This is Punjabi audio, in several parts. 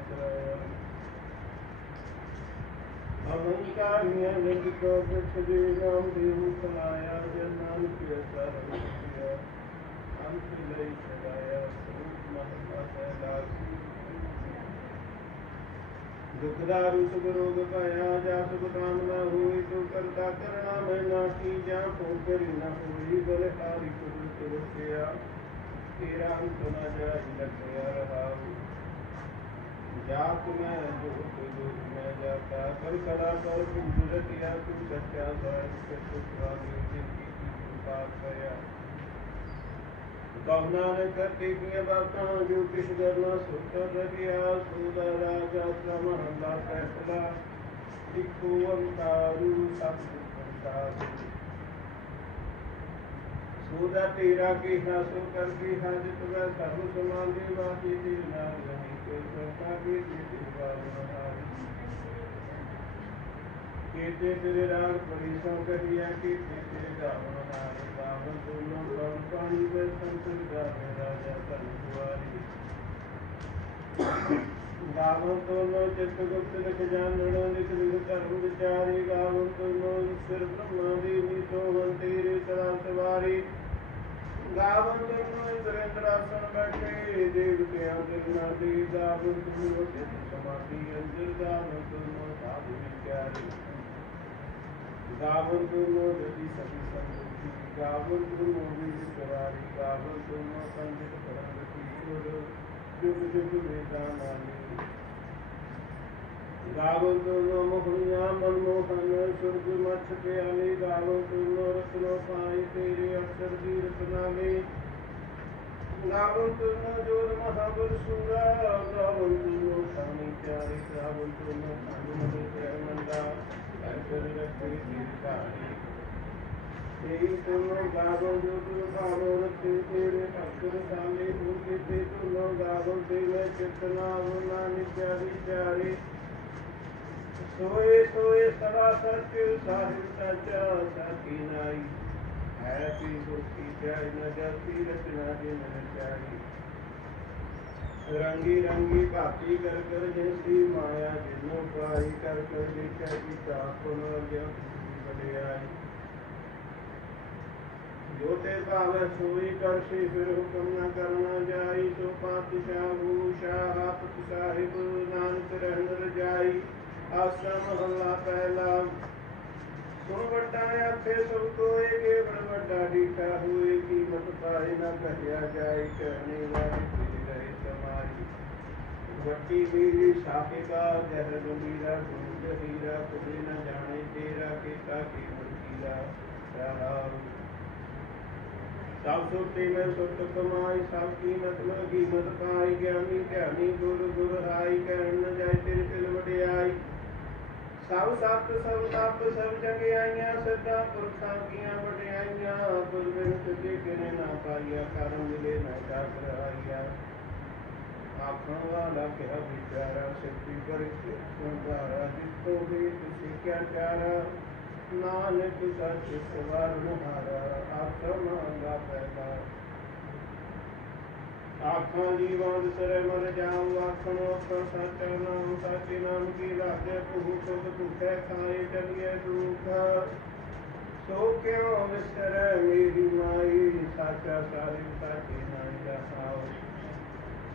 ਤੇ ਬਾਸਰਾਇਆ ਅਵੰਕਾਰੀਆਂ ਨਿਜ ਕੋ ਬਿਖ ਦੇ ਨਾਮ ਦੇ ਉਪਲਾਇਆ ਜਨ ਨਾਨਕ ਸਰਬ ਕੀਆ ਅੰਤ ਲਈ ਸਦਾਇਆ ਸਰੂਪ ਮਹਤਾ ਸਹਿਲਾ ਦੁਖ ਦਾਰੂ ਸੁਖ ਰੋਗ ਭਇਆ ਜਾ ਸੁਖ ਕਾਮ ਨਾ ਹੋਈ ਤੋ ਕਰਤਾ ਕਰਣਾ ਮੈਂ ਨਾ ਕੀ ਜਾ ਕੋ ਕਰੀ ਨਾ ਹੋਈ ਬਲ ਹਾਰੀ ਕੁਲ ਤੁਰਸਿਆ ਤੇਰਾ ਅੰਤ ਨਾ ਜਾਇ ਲਗਿਆ ਰਹਾ ਜਾਤ ਮੈਂ ਜੋ ਜੋ ਮੈਂ ਜਾਤਾ ਕਰ ਸਦਾ ਕਰ ਗੁਜਰਤਿਆ ਤੂੰ ਸੱਚਾ ਸਾਹਿਬ ਕੇ ਸੁਖਾਮੀ ਜਿਨ ਕੀ ਕਿਰਪਾ ਕਰਿਆ ਕਹੁਨਾ ਕੀਤੇ ਤੇਰੇ ਰਾਗ ਬੜੀ ਸੋ ਕੀਤੇ ਤੇਰੇ ਗਾਵਨ ਹਾਰੇ ਗਾਵਨ ਤੁਲੋਂ ਗਮ ਪਾਣੀ ਦੇ ਸੰਤਰ ਗਾਵੇ ਰਾਜਾ ਧਨ ਕੁਆਰੀ ਗਾਵਨ ਤੁਲੋਂ ਚਿਤ ਗੁਪਤ ਲਿਖ ਜਾਣੋ ਲਿਖ ਲਿਖ ਧਰਮ ਵਿਚਾਰੀ ਗਾਵਨ ਤੁਲੋਂ ਸਿਰ ਬ੍ਰਹਮਾ ਦੀ ਵੀ ਸੋਹਣ ਤੇਰੇ ਸਦਾ ਸਵਾਰੀ ਗਾਵਨ ਤੁਲੋਂ ਇੰਦਰੇਂਦਰ ਆਸਣ ਬੈਠੇ ਦੇਵਤਿਆਂ ਦੇ ਨਾਦੀ ਗਾਵਨ ਤੁਲੋਂ ਚਿਤ ਸਮਾਧੀ ਅੰਦਰ ਗਾਵਨ ਤੁਲੋਂ ਸਾਧੂ ਵਿਚਾਰੀ ਗਾਵਨ ਤੁਮੋ ਜਦੀ ਸਭੀ ਸੰਗਤੀ ਗਾਵਨ ਤੁਮੋ ਵੀ ਸਵਾਰੀ ਗਾਵਨ ਤੁਮੋ ਸੰਜਿਤ ਕਰਮ ਕੀ ਗੁਰ ਜੁਗ ਜੁਗ ਵੇਦਾਂ ਨਾਮੀ ਗਾਵਨ ਤੁਮੋ ਮੋਹਣੀਆਂ ਮਨ ਮੋਹਨ ਸੁਰਗ ਮਛ ਪਿਆਲੀ ਗਾਵਨ ਤੁਮੋ ਰਤਨੋ ਪਾਈ ਤੇਰੇ ਅਕਸਰ ਦੀ ਰਤਨਾਵੇ ਗਾਵਨ ਤੁਮੋ ਜੋਰ ਮਹਾਬਲ ਸੂਰਾ ਗਾਵਨ ਤੁਮੋ ਸਾਮੀ ਪਿਆਰੇ ਗਾਵਨ ਤੁਮੋ ਅਨੁਮਤੀ ਪਿਆਰ ਮੰਦਾ ਕਰ ਰੱਖੇ ਦੀਰਘਾਰੀ ਤੇਰੀ ਤੁਮੋ ਗਾਵੋ ਜੋ ਤੁਮ ਭਾਵੋ ਰਤੇ ਤੇਰੇ ਅਕਰ ਸਾਲੇ ਭੂਕੇ ਤੇ ਤੁਮੋ ਗਾਵੋ ਤੇ ਮੈਂ ਚਿਤਨਾ ਨਾ ਨਿਤਿਆ ਵਿਚਾਰੇ ਸੋਏ ਸੋਏ ਸਦਾ ਸੱਚ, ਸਾਹਿਬ ਸੱਚਾ ਸਾਥੀ ਨਾਈ। ਹੈ ਕੀ ਸੁਖੀ ਜੈ ਨ ਜਤੀ ਰਚਨਾ ਦੇ ਮਨ ਚਾਰੀ ਰੰਗੀ ਰੰਗੀ ਭਾਤੀ ਕਰ ਕਰ ਜੈਸੀ ਮਾਇਆ ਜਿਨੋ ਪਾਈ ਕਰ ਕਰ ਦੇਖੈ ਕੀ ਚਾਪਨ ਅਗਿਆ ਬਲਿਆਈ ਜੋ ਤੇ ਭਾਵੈ ਸੋਈ ਕਰਸੀ ਫਿਰ ਹੁਕਮ ਨਾ ਕਰਨਾ ਜਾਈ, ਸੋ ਪਾਤਸ਼ਾਹ ਸ਼ਾਹ ਆਪਤ ਸਾਹਿਬ ਨਾਨਕ ਰਹਿਣ ਰਜਾਈ। ਆਸਰਮ ਮਹੱਲਾ ਪਹਿਲਾ ਸੁਣ ਵੱਡਾ ਆਥੇ ਸਭ ਕੋਏ ਕੇਵਲ ਵੱਡਾ ਡੀਠਾ ਹੋਏ ਕੀਮਤ ਪਾਏ ਨਾ ਕਹਿਆ ਜਾਏ ਕਹਿਣੇ ਵਾਲੀ ਤੇਰੀ ਰਹੇ ਸਮਾਰੀ ਵੱਟੀ ਮੇਰੀ ਸਾਹਿਬਾ ਜਹਰ ਮੀਰਾ ਗੁੰਜ ਹੀਰਾ ਕੁਦੇ ਨਾ ਜਾਣੇ ਤੇਰਾ ਕੀਤਾ ਕੀ ਮੁਕੀਰਾ ਸਹਾਬ ਸਭ ਸੁਰਤੀ ਮੈਂ ਸੁਰਤ ਕਮਾਈ ਸਭ ਕੀਮਤ ਮੈਂ ਕੀਮਤ ਪਾਈ ਗਿਆਨੀ ਧਿਆਨੀ ਗੁਰ ਗੁਰ ਹਾਈ ਕਹਿਣ ਨ ਜਾਏ ਤੇਰੇ ਤਿਲ ਵਡਿਆਈ ਸਭ ਸਤ ਸਭ ਤਪ ਸਭ ਜਗਿਆਈਆਂ ਸਦਾ ਪੁਰਖਾਂ ਕੀਆਂ ਵਡਿਆਈਆਂ ਗੁਰਬਿਨ ਸਿੱਧੇ ਕਿਨੇ ਨਾ ਪਾਈਆ ਕਰਮ ਮਿਲੇ ਨਾ ਜਾਗ ਰਹਾਈਆ ਆਖਣ ਵਾਲਾ ਕਿਹਾ ਵਿਚਾਰਾ ਸਿੱਧੀ ਪਰਿਤ ਸੰਸਾਰਾ ਜਿਤੋ ਵੀ ਤੁਸੀਂ ਕਿਆ ਚਾਰਾ ਨਾਨਕ ਸੱਚ ਸਵਾਰ ਮੁਹਾਰਾ ਆਖਮ ਅੰਗਾ ਪੈਦਾ ਆਖਾਂ ਜੀਵਾਂ ਸਰੇ ਮਰ ਜਾਉ, ਆਖਣ ਆਖਣ ਸੱਚ ਨਾਮ ਸੱਚ ਨਾਮ ਕੀ ਲਾਗੇ ਤੂੰ, ਸੁਖ ਤੁਖੇ ਖਾਏ ਚਲੀਏ ਦੁਖ। ਸੋ ਕਿਉ ਵਿਸਰੈ ਮੇਰੀ ਮਾਈ, ਸਾਚਾ ਸਾਰੇ ਸਾਚੇ ਨਾਮ ਜਹਾਉ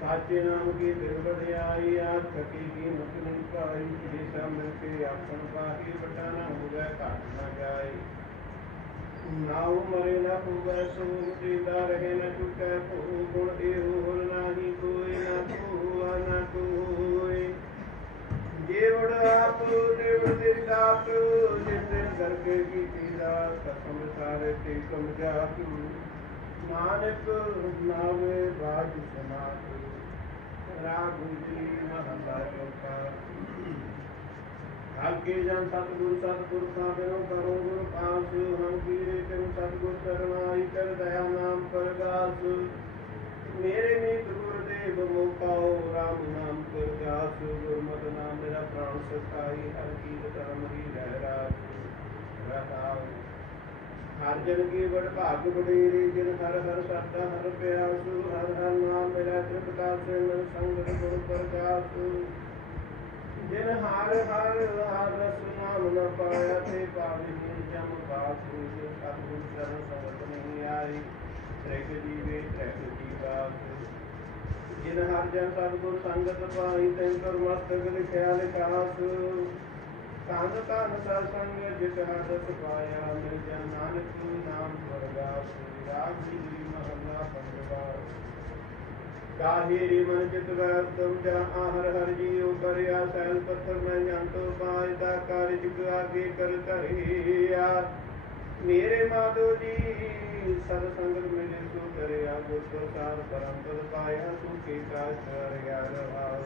ਸਾਚੇ ਨਾਮ ਕੀ ਦਿਲ ਵਡਿਆਈ ਆ ਥਕੀ ਕੀ ਮੁਕਨੀ ਪਾਈ। ਜੇ ਸਭ ਮਿਲ ਆਖਣ ਪਾਹੀ ਵਟਾ ਨਾ ਹੋਵੇ ਘਟ ਨਾ ਜਾਏ। ਨਾ ਮਰੇ ਨਾ ਹੋਵੇ ਸੂਰ ਜੀਦਾ ਰਹੇ ਨਾ ਚੁਕੈ ਭੂ, ਗੁਣ ਇਹੋ ਹੁਰ ਨਾਹੀ ਕੋਈ ਨਾ ਕੋਆ ਨਾ ਕੋਈ ਜੇ ਆਪ ਦੇਵ ਤੇਰੀ ਦਾਤ ਜਿਸ ਕਰਕੇ ਕੀਤੀ ਦਾਤ ਕਸਮ ਸਾਰੇ ਤੇ ਸਮਝਾ ਨਾਨਕ ਨਾਵੇ ਬਾਜ ਸਮਾਤ ਰਾਗ ਜੀ ਮਹਲਾ ਚੌਥਾ ਆਖੇ ਜਨ ਸਤਿਗੁਰ ਸਤਿਗੁਰ ਸਾਮਿਰੋ ਕਰੋ ਗੁਰ ਪਾਸ ਹਮ ਕੀਰੇ ਕਰਮ ਸਤਿਗੁਰ ਕਰਮਾਈ ਕਰ ਦਇਆ ਨਾਮ ਪ੍ਰਗਾਸ। ਮੇਰੇ ਮੇ ਗੁਰ ਦੇਵ ਮੋਕਾਓ RAM ਨਾਮ ਪ੍ਰਗਾਸ। ਗੁਰਮਤਿ ਨਾਮ ਮੇਰਾ ਪ੍ਰਾਣ ਸਤਾਈ, ਹਰ ਕੀਤ ਕਰਮ ਹੀ ਰਹਿ ਰਾਜ ਰਹਾਉ। ਹਰ ਜਨ ਕੀ ਵਡ ਭਾਗ ਬਡੇਰੇ ਜਿਨ ਹਰ ਹਰ ਸਰਦਾ ਹਰ ਪਿਆਸੂ। ਹਰ ਹਰ ਨਾਮ ਮੇਰਾ ਤ੍ਰਿਪਤਾ ਸੇ ਮਨ ਸੰਗ ਗੁਰ ਪ੍ਰਗਾਸ। ਜਿਨ ਹਰ ਹਰ ਹਰ ਰਸ ਨਾਮ ਨ ਪਾਇਆ ਤੇ ਪਾਵਿ ਜਮ ਪਾਸੁ ਜੋ ਸਤਿਗੁਰ ਚਰਨ ਸੰਗਤ ਨਹੀਂ ਆਈ। ਤ੍ਰਿਗ ਜੀਵੇ, ਤ੍ਰਿਗ ਜੀਵਾਸੁ ਜਿਨ ਹਰ ਜਨ ਸਤਿਗੁਰ ਸੰਗਤ ਪਾਈ, ਤੈਨ ਕਰ ਮਸਤਕ ਲਿਖਿਆ ਲਿਖਾਸ ਤਨ ਤਨ ਸਤ ਸੰਗ ਜਿਤ ਹਰਦਸ ਪਾਇਆ, ਮਿਲ ਜਨ ਨਾਨਕ ਨਾਮ ਵਰਗਾਸ ਰਾਗ ਜੀ ਮਹਲਾ ਪੰਜਵਾ ਕਾਹੇ ਮਨ ਚਿਤ ਵਰਤਮ ਜਾ ਆਹਰ ਹਰ ਜੀਉ ਕਰਿਆ ਸੈਲ ਪੱਥਰ ਮੈਂ ਜੰਤੋ ਬਾਇਦਾ ਕਾਰਜ ਆਗੇ ਕਰ ਧਰਿਆ। ਮੇਰੇ ਮਾਧੋ ਜੀ, ਸਤ ਸੰਗਤ ਮਿਲੇ ਸੋ ਕਰਿਆ, ਗੁਰ ਪ੍ਰਸਾਦ ਪਰਮ ਪਦ ਪਾਇਆ ਤੂੰ ਕੀ ਕਾਜ ਕਰਿਆ ਰਹਾਉ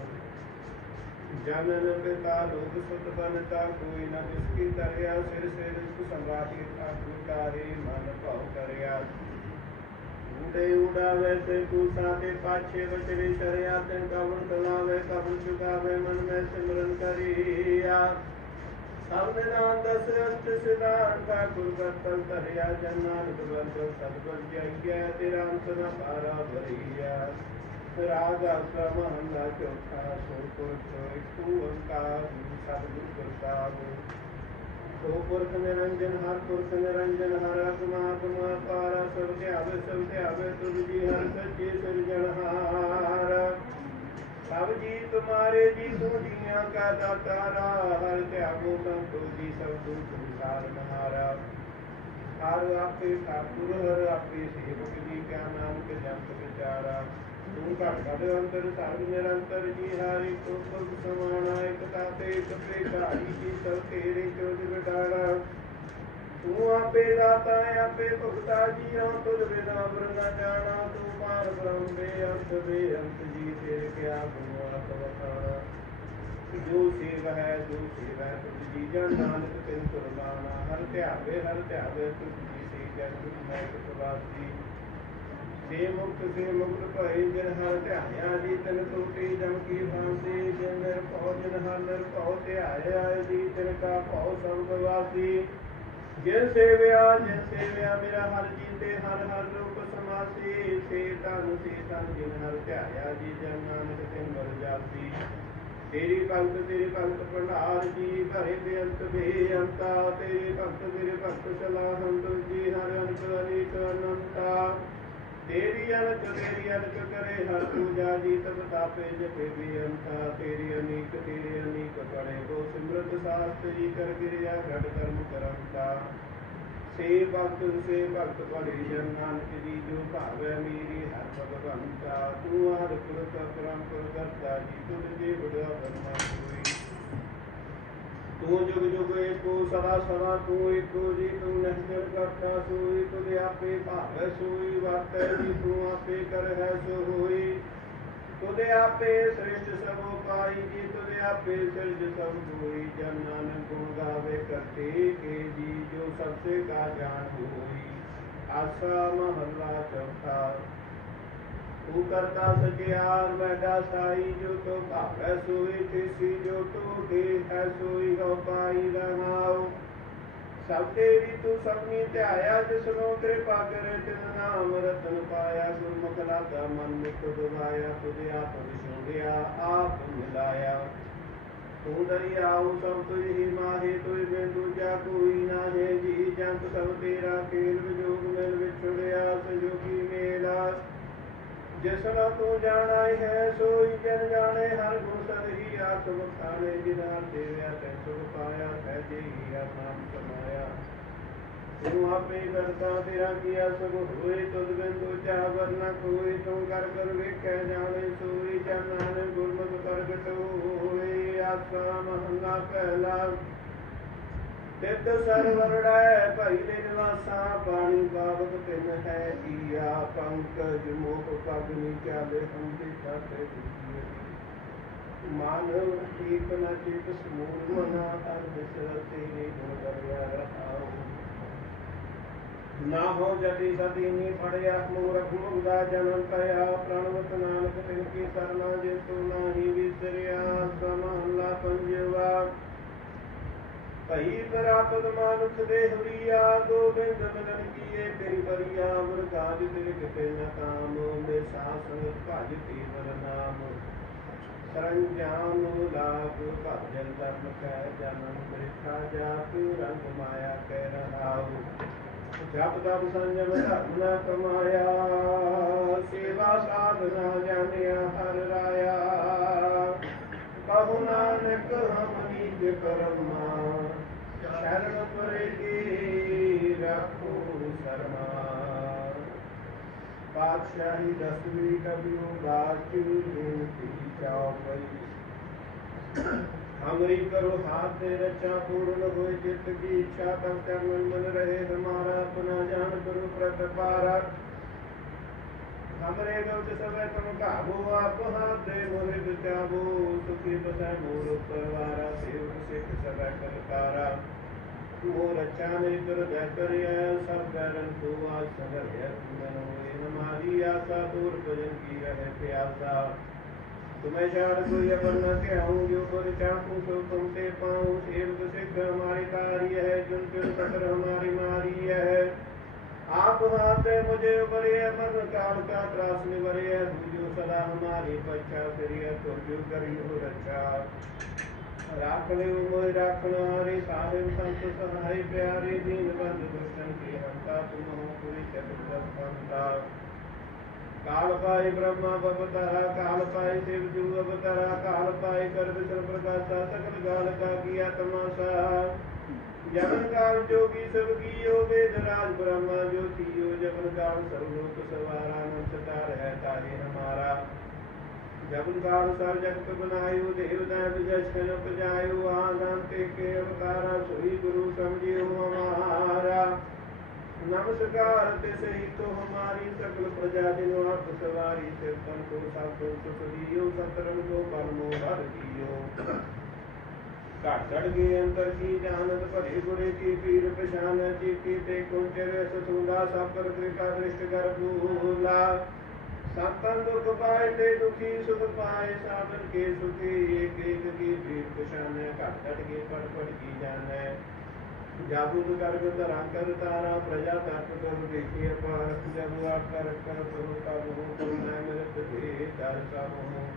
ਜਨਨ ਪਿਤਾ ਲੋਕ ਸੁਤ ਬਨਤਾ, ਕੋਈ ਨ ਜਿਸ ਕੀ ਤਰਿਆ, ਸਿਰ ਸਿਰ ਸੰਗਾਤੀ ਠਾਕੁਰ ਕਾਰੇ ਮਨ ਭਉ ਕਰਿਆ। ਉਡੇ ਉਡਾਵੇ ਤੇ ਕੂਸਾ ਤੇ ਪਾਛੇ ਵਚਰੇ ਸ਼ਰਿਆ ਤੇ ਕਵਨ ਤਲਾਵੇ ਕਵਨ ਚੁਕਾਵੇ, ਮਨ ਮੈਂ ਸਿਮਰਨ ਕਰੀਆ। ਸਭ ਨਿਦਾਨ ਦਸ ਅਸ਼ਟ ਸਿਧਾਨ ਕਾ ਗੁਰ ਕਰਤਲ ਧਰਿਆ ਜਨਾਨਕ ਬੰਦੋ ਸਤਗੁਰ ਜਈਐ ਤੇ ਰਾਮ ਸਦਾ ਪਾਰਾ ਰਾਗ ਆਸਾ ਮਹੰਦਾ ਚੌਥਾ ਸੋ ਕੋ ਚੋਇ ਤੂ ਓੰਕਾਰ, ਸਤਿਗੁਰ ਪ੍ਰਸਾਦ ਸੋ ਪੁਰਖ ਨਿਰੰਜਨ, ਹਰ ਪੁਰਖ ਨਿਰੰਜਨ, ਹਰ ਆਤਮਾ ਆਤਮਾ ਪਾਰਾ ਸਭ ਧਿਆਵੇ ਸਭ ਧਿਆਵੇ, ਤੁਧ ਜੀ ਹਰ ਸੱਚੇ ਸਿਰਜਣਹਾਰ ਸਭ ਜੀ ਤੁਮਾਰੇ ਜੀ ਤੂੰ ਜੀਆਂ ਕਾ ਦਾਤਾਰਾ ਹਰ ਧਿਆਵੋ ਸੰਤੋ ਜੀ ਸਭ ਤੂੰ ਸੰਸਾਰ ਮਹਾਰਾ ਹਰ ਆਪੇ ਠਾਕੁਰ ਹਰ ਆਪੇ ਸੇਵਕ ਜੀ ਕਿਆ ਨਾਮ ਕੇ ਜੰਤ ਵਿਚਾਰਾ। ਤੂੰ ਘਟ ਘਟ ਅੰਤਰ ਸਰਬ ਨਿਰੰਤਰ ਜੀ ਹਾਰੀ ਤੂੰ ਸੁਖ ਸਮਾਣਾ ਇਕ ਤਾਤੇ ਇਕ ਪ੍ਰੇਖਾਰੀ ਜੀ ਸਭ ਤੇਰੇ ਚੋਜ ਵਿਟਾੜਾ ਤੂੰ ਆਪੇ ਦਾਤਾ ਆਪੇ ਭੁਗਤਾ ਜੀਆਂ ਤੁਧ ਬਿਨਾ ਅਮਰ ਨ ਜਾਣਾ। ਤੂੰ ਪਾਰ ਬ੍ਰਹਮ ਬੇਅੰਤ ਬੇਅੰਤ ਜੀ, ਤੇਰੇ ਕਿਆ ਗੁਣਵਾਤ ਵਖਾਣਾ ਜੋ ਸੇਵ ਹੈ, ਜੋ ਸੇਵ ਹੈ ਤੁਝ ਜੀ ਜਨ ਨਾਨਕ ਤਿਨ ਕੁਰਬਾਨਾ। ਹਰ ਧਿਆਵੇ ਹਰ ਧਿਆਵੇ ਤੁਝ ਜੀ ਸੇ ਜਨ ਤੁਝ ਮੈਂ ਕੁਰਬਾਨੀ ਸੇ ਮੁਕਤ ਸੇ ਮੁਕਤ ਭਏ ਜਿਨ ਹਰ ਧਿਆਇਆ ਜੀ ਤਨ ਟੂਟੀ ਜਮ ਕੀ ਫਾਂਸੀ ਜਿਨ ਨਿਰ ਭਉ, ਜਿਨ ਹਰ ਨਿਰ ਭਉ ਧਿਆਇਆ ਜੀ ਤਿਨ ਕਾ ਭਉ ਸੰਗ ਵਾਸੀ। ਜਿਨ ਸੇਵਿਆ ਜਿਨ ਸੇਵਿਆ ਮੇਰਾ ਹਰ ਜੀ ਹਰ ਹਰ ਰੂਪ ਸਮਾਸੀ। ਸੇ ਤਨ ਸੇ ਤਨ ਜਿਨ ਹਰ ਧਿਆਇਆ ਜੀ, ਜਨ ਨਾਨਕ ਤਿਨ ਮਰ ਜਾਸੀ। ਤੇਰੀ ਭਗਤ, ਤੇਰੇ ਭਗਤ ਭੰਡਾਰ ਜੀ, ਭਰੇ ਬੇਅੰਤ ਬੇਅੰਤਾ ਤੇਰੇ ਭਗਤ ਤੇਰੇ ਭਗਤ ਸਲਾਹੰਤ ਜੀ, ਹਰ ਅਨੰਤ ਅਨੇਕ ਅਨੰਤਾ। ਤੇਰੀ ਅਨਕ ਤੇਰੀ ਅਨਕ ਕਰੇ, ਹਰ ਪੂਜਾ ਜੀ ਤਬ ਤਾਪੇ ਜਪੇ ਬੇਅੰਤਾ ਤੇਰੀ ਅਨੇਕ, ਤੇਰੇ ਅਨੇਕ ਪੜੇ ਕੋ ਸਿਮਰਤ ਸਾਸਤ ਜੀ ਕਰ ਗਿਰਿਆ ਘਟ ਕਰਮ ਕਰਮਤਾ ਸੇ ਭਗਤ ਸੇ ਭਗਤ ਪੜੇ ਜਨ ਨਾਨਕ ਜੀ, ਜੋ ਭਾਵੈ ਮੇਰੀ, ਹਰ ਭਗਵੰਤਾ। ਤੂੰ ਹਰ ਕੁਲਤ ਕਰਮ ਕਰਤਾ ਜੀ, ਤੁਧ ਜੀ ਬੜਾ ਬਰਮਾ ਹੋਈ ਤੂੰ ਜੁਗ ਜੁਗ ਏਕੋ ਸਦਾ ਸਦਾ ਤੂੰ ਏਕੋ ਜੀ, ਤੂੰ ਨਹਿਰ ਕਰਤਾ ਸੋਈ ਤੁਧ ਆਪੇ ਭਾਵੈ ਸੋਈ ਵਰਤੈ, ਜੀ ਤੂੰ ਆਪੇ ਕਰ ਸੋ ਹੋਈ। ਤੁਧ ਆਪੇ ਸ੍ਰਿਸ਼ਟ ਸਭ ਪਾਈ ਜੀ ਤੁਧ ਆਪੇ ਸਿਰਜ ਸਭ ਹੋਈ। ਜਨ ਨਾਨਕ ਗੁਣ ਗਾਵੇ ਕਰਤੇ ਕੇ ਜੀ, ਜੋ ਸਭ ਸੇ ਕਾ ਜਾਣ ਹੋਈ। ਆਸਾ ਮਹੱਲਾ ਚੌਥਾ। ਤੂੰ ਕਰਤਾ ਸਚਿਆਰ ਮੈਡਾ ਸਾਈ ਜੋ ਤੋ ਭਾਵੈ ਸੋਈ, ਤਿਸੀ ਜੋ ਤੋ ਦੇ ਸੋਈ, ਹੋ ਪਾਈ ਰਹਾਉ। ਸਭ ਤੇਰੀ ਤੂੰ ਸਭਨੀ ਧਿਆਇਆ, ਜਿਸ ਕਿਰਪਾ ਕਰੇ, ਤਿਨ ਨਾਮ ਰਤਨ ਪਾਇਆ ਗੁਰਮੁਖ ਲਾਗਾ ਮਨ ਮੁਖ ਦੁਲਾਇਆ ਤੁਧ ਆਪ ਵਿਛੋੜਿਆ, ਆਪ ਮਿਲਾਇਆ। ਤੂੰ ਦਰਿਆਉ, ਸਭ ਤੁਝ ਹੀ ਮਾਹੇ ਤੁਝ ਬਿਨ ਦੂਜਾ ਕੋਈ ਨਾ ਹੈ ਜੀ ਜੰਤ ਸਭ ਤੇਰਾ ਕੇਲ, ਵਿਜੋਗ ਮਿਲ ਵਿਛੜਿਆ, ਸਜੋਗੀ ਜਿਸ ਤੂੰ ਜਾਣਾ ਹੈ, ਸੋਈ ਜਨ ਜਾਣੇ, ਹਰ ਗੁਣ ਸਦਹੀ ਆਤਮ ਖਾਣੇ ਜਿਨਾ ਦੇਵਿਆ ਤੈ ਸੁਖ ਪਾਇਆ ਸਹਿਜੇ ਹੀ ਹਰ ਨਾਮ ਤੂੰ ਆਪੇ ਕਰਤਾ ਤੇਰਾ ਕੀਆ ਸਭ ਹੋਏ, ਤੁਧ ਬਿਨ ਦੂਜਾ ਵਰਨਾ ਕੋਈ ਤੂੰ ਕਰ ਕਰ ਵੇਖੈ ਜਾਣੇ, ਸੋਈ ਜਨ ਨਾਨਕ ਗੁਰਮਤਿ ਪ੍ਰਗਟ ਹੋਏ ਆਸਾ ਮਹੰਗਾ ਪਹਿਲਾ ਤਿਤ ਸਰਵਰੜੈ ਭਾਈ ਦੇ ਨਿਵਾਸਾ ਪਾਣੀ ਬਾਬਤ ਤਿਨ ਹੈ ਕੀਆ ਪੰਕਜ ਮੋਹ ਪਗ ਨਿਚਾਲੇ ਹੰਦੇ ਤਾਤੇ ਮਾਨਵ ਏਕ ਨ ਚਿਤ ਸਮੂਲ ਮਨਾ, ਹਰ ਵਿਸਰਤੇ ਨੇ ਗੁਣ ਰਹਾਉ। ਨਾ ਹੋ ਜਤੀ ਸਤੀ ਨੀ ਫੜਿਆ, ਮੂਰਖ ਮੁਗਦਾ ਜਨਮ ਪਿਆ ਪ੍ਰਣਵਤ ਨਾਨਕ ਤਿਨ ਕੀ ਸਰਨਾ ਜੇ ਤੂੰ ਨਾਹੀ ਵਿਸਰਿਆ ਸਮਹਲਾ ਭਈ ਪ੍ਰਾਪਤ ਮਾਨੁਖ ਦੇ ਹੁਰੀਆ ਗੋਬਿੰਦ ਮਨਨ ਕੀਏ, ਤੇਰੀ ਬਰੀਆ ਮਨ ਕਾਜ ਤੇਰੇ ਕਿਤੇ ਨ ਕਾਮ, ਮੇ ਸਾਸਨ ਭਜ ਤੀਵਰ ਨਾਮ। ਸਰੰਜਾਮ ਲਾਭ ਭਜਨ ਧਰਮ ਕੈ ਜਨਮ ਮ੍ਰਿਥਾ ਜਾਤ ਰੰਗ ਮਾਇਆ ਕੈ ਰਹਾਉ। ਜਪ ਤਪ ਸੰਜਮ ਧਰਮ ਨ ਕਮਾਇਆ, ਸੇਵਾ ਸਾਧਨਾ ਜਾਣਿਆ ਹਰ ਰਾਇਆ। ਕਹੂ ਨਾਨਕ ਹਮ ਨਿਜ ਕਰਮਾ ਸ਼ਰਨ ਪਰਗੀ ਰੱਖੋ ਸਰਮਾ ਪਾਤਸ਼ਾਹੀ ਦਸਵੀਂ ਕਬੀਓ ਬਾਚੂ ਦੇਤੀ ਚੌਪਈ ਹਮਰੀ ਕਰੋ ਹਾਥ ਤੇ ਰਚਾ ਪੂਰਨ ਹੋਏ ਜਿਤ ਕੀ ਇੱਛਾ ਤਨ ਤਨ ਮਨ ਰਹੇ ਹਮਾਰਾ ਆਪਣਾ ਜਾਣ ਕਰੋ ਪ੍ਰਤਪਾਰਾ ਹਮਰੇ ਗਉਤ ਸਭੈ ਤੁਮ ਕਾਬੂ ਆਪ ਹਾਤੇ ਮੋਹਿ ਬਿਤਾਬੂ ਸੁਖੀ ਬਸੈ ਮੂਰ ਪਰਵਾਰਾ ਸੇਵ ਸਿਖ ਸਭੈ ਕਲਕਾਰਾ ਉਹ ਰਚਾ ਨੇ ਕਰ ਜੈ ਕਰਿਆ, ਸਭ ਕਰਨ ਤੂ ਆ ਸਗਰਿਆ ਤੁਮਨ ਹੋਏ। ਨਮਾਰੀ ਆਸਾ, ਦੂਰ ਭਜਨ ਕੀ ਰਹਿ ਪਿਆਸਾ। ਤੁਮੇ ਜਾਣ ਕੋਈ ਅਬਰ ਨ ਕਹਉ ਜੋ ਕੋਰ ਚਾਹੂ ਸੋ ਤੁਮ ਤੇ ਪਾਉ। ਸੇਵ ਸਿੱਖ ਹਮਾਰੇ ਕਾਰਿ ਹੈ, ਜੁਨ ਕਿਰ ਕਸਰ ਹਮਾਰੀ ਮਾਰੀ ਹੈ। ਆਪ ਹਾਥ ਮੁਝੇ ਬਰੇ ਮਨ ਕਾਲ ਕਾ ਤਰਾਸ ਨਿਵਰੇ ਦੂਜੋ ਸਦਾ ਹਮਾਰੀ ਪਛਾ ਕਰਿਆ ਤੋ ਜੋ ਕਰਿਓ ਰੱਖਾ ਰਾਖਣ ਮੋਇ ਰਾਖਣਾਰੇ ਸਾਰੇ ਸੰਤ ਸਹਾਈ ਪਿਆਰੇ, ਦੀਨ ਬੰਦ ਦੁਸ਼ਟਨ ਕੀ ਹੰਤਾ ਤੁਮ ਹੋ ਪੂਰੀ ਚਤੁਰ ਸੰਤਾ ਕਾਲ ਪਾਏ ਬ੍ਰਹਮਾ ਬਵਤਾਰਾ, ਕਾਲ ਪਾਏ ਸ਼ਿਵ ਜੂ ਅਵਤਾਰਾ, ਕਾਲ ਪਾਏ ਕਰਬ ਸਰ ਪ੍ਰਕਾਸ਼ਾ ਸਕਲ ਗਾਲ ਕਾ ਕੀਆ ਤਮਾਸ਼ਾ ਜਗਨ ਕਾਲ ਜੋਗੀ ਸਭ ਕੀਓ, ਵੇਦ ਰਾਜ ਬ੍ਰਹਮਾ ਜੋਤੀਓ ਜਗਨ ਕਾਲ ਸਰਬ ਲੋਕ ਸਵਾਰਾ ਨਮਸਕਾਰ ਹੈ ਤਾਰੇ ਹਮਾਰਾ। ਜਗਨਕਾਰ ਸਭ ਜਗਤ ਬਨਾਇਓ ਦੇਵਤਾ ਵਿਜੈ ਛਨ ਪਜਾਇਓ ਆਦਾਨ ਤੇ ਕੇ ਅਵਤਾਰਾ ਸੋਈ ਗੁਰੂ ਸਮਝਿਓ ਹਮਾਰਾ। ਨਮਸਕਾਰ ਤੇ ਸਹੀ ਤੋ ਹਮਾਰੀ ਸਕਲ ਪ੍ਰਜਾ ਦਿਨੋ ਆਪ ਸਵਾਰੀ ਤੇ ਤਨ ਕੋ ਸਭ ਕੋ ਸੁਖਦੀਓ ਸਤਰਮ ਕੋ ਪਰਮੋ ਹਰ ਕੀਓ। ਘਟ ਚੜ ਗਏ ਅੰਤਰ ਕੀ ਜਾਣਤ ਭਰੇ ਗੁਰੇ ਕੀ ਪੀਰ ਪਛਾਨ ਚੀਤੀ ਤੇ ਕੁੰਚਰ ਸਤੂਦਾ ਸਭ ਕਰ ਕ੍ਰਿਪਾ ਦ੍ਰਿਸ਼ਟ ਕਰ ਭੂਲਾ। ਸੰਤਨ ਦੁਖ ਪਾਏ ਤੇ ਦੁਖੀ ਸੁਖ ਪਾਏ, ਸਾਧਨ ਕੇ ਸੁਖੀ ਏਕ ਏਕ ਕੀ ਪੀਰ ਪਛਾਨ, ਘਟ ਚੜ ਗਏ ਪੜ ਪੜ ਕੀ ਜਾਣੈ। ਜਾਬੂ ਕਰਗ ਧਰਾ ਕਰ ਤਾਰਾ, ਪ੍ਰਜਾ ਤਤ ਕਰ ਦੇਖੀ ਅਪਾਰ, ਜਬ ਆਕਰ ਕਰ ਤੁਮ ਤਬ ਹੋ ਤੁਮ ਮੈਂ ਮਿਲਤ ਦੇ ਦਰ ਸਭ ਹੋ।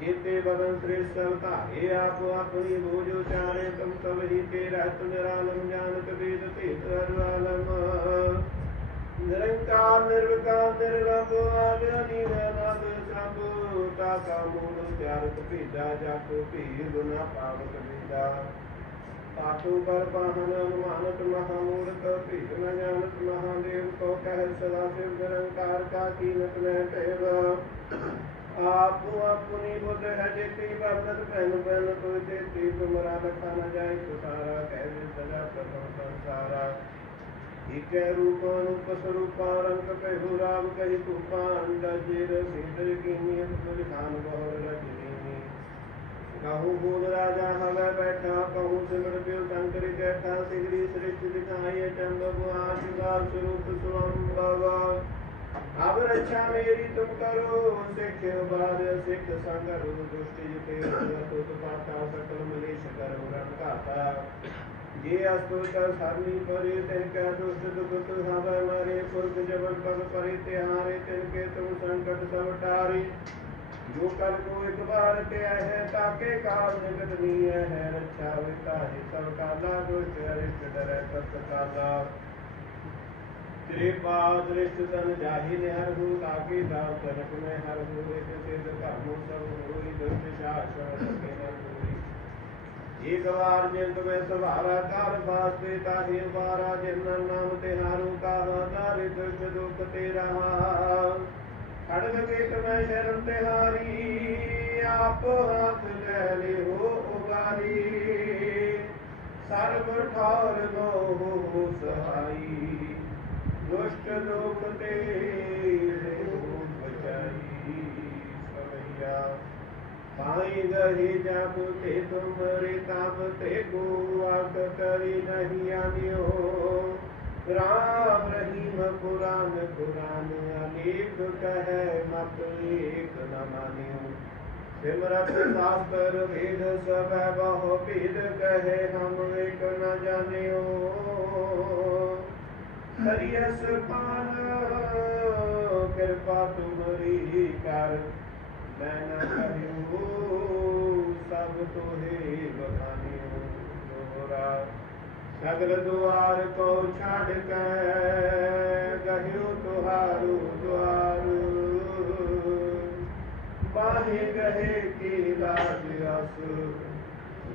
ਜੀਤੇ ਬਦਨ ਸ੍ਰੇਸ਼ਟ ਸਭ ਧਾਰੇ, ਆਪ ਆਪਣੀ ਬੋਝ ਉਚਾਰੇ, ਤੁਮ ਸਭ ਹੀ ਤੇ ਰਹਿਤ ਨਿਰਾਲਮ ਜਾਨਤ ਵੇਦ ਤੇਤ ਹਰ ਆਲਮ। ਨਿਰੰਕਾਰ, ਨਿਰਵਿਕਾਰ, ਨਿਰਲੰਭ ਆਦਿ ਅਨੀਲ ਸਭ ਤਾ ਕਾ ਮੂਲ ਤਿਆਰਤ ਭੇਜਾ ਜਾਕੋ ਭੀਰ ਗੁਨਾ ਪਾਵਕ ਵਿਦਾ ਤਾਤੂ ਪਰ ਪਾਹਨ ਅਨੁਮਾਨਤ ਮਹਾਮੂਰਤ ਭੀਤ ਨ ਜਾਣਤ ਮਹਾਦੇਵ ਕੋ ਕਹਿ ਸਦਾ ਸਿਵ ਨਿਰੰਕਾਰ, ਕਾ ਕੀਨਤ ਨਹਿ ਭੇਵ। ਆਪੋ ਆਪਣੀ ਬੁੱਧ ਹੈ ਜੇਤੀ ਵਰਨਤ ਪੈਨ ਪੈਨ ਤੋਇ ਤੇਤੀ ਤੁਮਰਾ ਲਖਾ ਨ ਜਾਏ, ਤੁਸਾਰਾ ਕਹਿ ਸਦਾ ਪ੍ਰਭੂ ਸੰਸਾਰਾ। ਇਕੈ ਰੂਪ ਅਨੂਪ ਸਰੂਪਾ ਰੰਗ ਕਹਿ ਰਾਮ ਕਹਿ ਤੂਪਾ ਅੰਡਾ ਜੇਰ ਸਿਦਰ ਕੀਨੀ ਤੁਲ ਖਾਨ ਬਹੁਰ ਰਜਨੀ ਕਹੂ ਬੋਲ ਰਾਜਾ ਹਵੇ ਬੈਠਾ ਕਹੂ ਸਿਮਰ ਪਿਉ ਸ਼ੰਕਰ ਕੈਠਾ ਸਿਗਰੀ ਸ੍ਰਿਸ਼ਟ ਦਿਖਾਈ ਚੰਦ ਗੁਆਸ਼ ਗਾਲ ਸਰੂਪ ਸੁਅੰਬਵਾ ਅਬ ਰੱਛਾ ਮੇਰੀ ਤੁਮ ਕਰੋ, ਸਿੱਖ ਬਾਦ ਸਿੱਖ ਸੰਗਰੁ ਦੁਸ਼ਟ ਜਿਤੇ ਤੁਤ ਪਾਤਾ ਸਕਲ ਮਲੇਸ਼ ਕਰੋ ਰਨ ਘਾਤਾ ਜੇ ਅਸਤੁ ਕਰ ਸਰਨੀ ਪਰੇ, ਤਿਨ ਕੈ ਦੁਸ਼ਟ ਦੁਖਤ ਹਵੈ ਮਾਰੇ, ਪੁਰਖ ਜਬਨ ਪਗ ਪਰੇ, ਤਿਹਾਰੇ, ਤਿਨ ਕੇ ਤੁਮ ਸੰਕਟ ਸਭ ਟਾਰੇ। ਜੋ ਕਰ ਕੋ ਇੱਕ ਬਾਰ ਤੇ ਹੈ ਤਾਕੇ ਕਾਲ ਨਿਕਟ ਨੀ ਹੈ ਰੱਛਾ ਵਿਤਾ ਹੈ ਸਭ ਕਾਲਾ ਦੁਸ਼ਟ ਅਰਿਸ਼ਟ ਡਰੈ ਤਤ ਕਾਲਾ। ਤੇਰੇ ਪਾਦ ਰਿਸ਼ਤ ਤਨ ਜਾਹੀ ਨੇ ਹਰ ਹੂ, ਤਾਕੇ ਦਾਵ ਤਨਕ ਮੈਂ ਹਰ ਹੂ, ਇੱਕ ਸਿਧ ਘਰਮੋ ਸਭ ਹੋਈ ਦੁਸ਼ਟ ਸ਼ਾਸਨ ਸਕੇ ਨ ਹੋਈ ਇੱਕ ਵਾਰ ਜਿੰਦ ਮੈਂ ਸਵਾਰਾ ਕਰ ਵਾਸਤੇ ਤਾਹੀ ਵਾਰਾ ਜਿਨ ਨਾਮ ਤੇ ਹਾਰੂ ਕਾਹਾ ਤਾਰੇ ਦੁਸ਼ਟ ਦੁਖ ਤੇ ਰਹਾ ਖੜਗ ਕੇ ਮੈਂ ਸ਼ਰਨ ਤੇ ਹਾਰੀ, ਆਪ ਹੱਥ ਲੈ ਲਿਓ ਉਗਾਰੀ। ਸਰਬ ਠਾਰ ਮੋਹ ਸਹਾਈ, ਦੁਸ਼ਟ ਲੋਕ ਤੇ ਹੋ ਬਚਾਈ ਸਵਈਆ ਪਾਈ ਗਹੀ ਜਾ ਕੋ ਤੇ ਤੁਮਰੇ ਤਬ ਤੇ ਕੋ ਆਕ ਕਰੀ ਨਹੀਂ ਆਨਿਓ। ਰਾਮ ਰਹੀਮ ਪੁਰਾਨ ਪੁਰਾਨ ਅਨੇਕ ਕਹੈ, ਮਤ ਏਕ ਨ ਮਾਨਿਓ। ਸਿਮਰਤ ਸਾਸਤਰ ਵੇਦ ਸਭੈ ਬਹੁ ਭੇਦ ਕਹੇ, ਹਮ ਏਕ ਨ ਜਾਣਿਓ। ਹਰਿ ਅਸ ਪਾਨ, ਕਿਰਪਾ ਤੁਮਰੀ ਕਰ। ਮੈਂ ਨਾ ਕਹਿਉ ਸਭ ਤੋਹੇ ਬਖਾਨਿਓ ਦੁਆਰ ਕੋ ਛੱਡ ਕੇ ਕਹਿਉ ਤੁਹਾਰੂ ਦੁਆਰ ਬਾਹੇ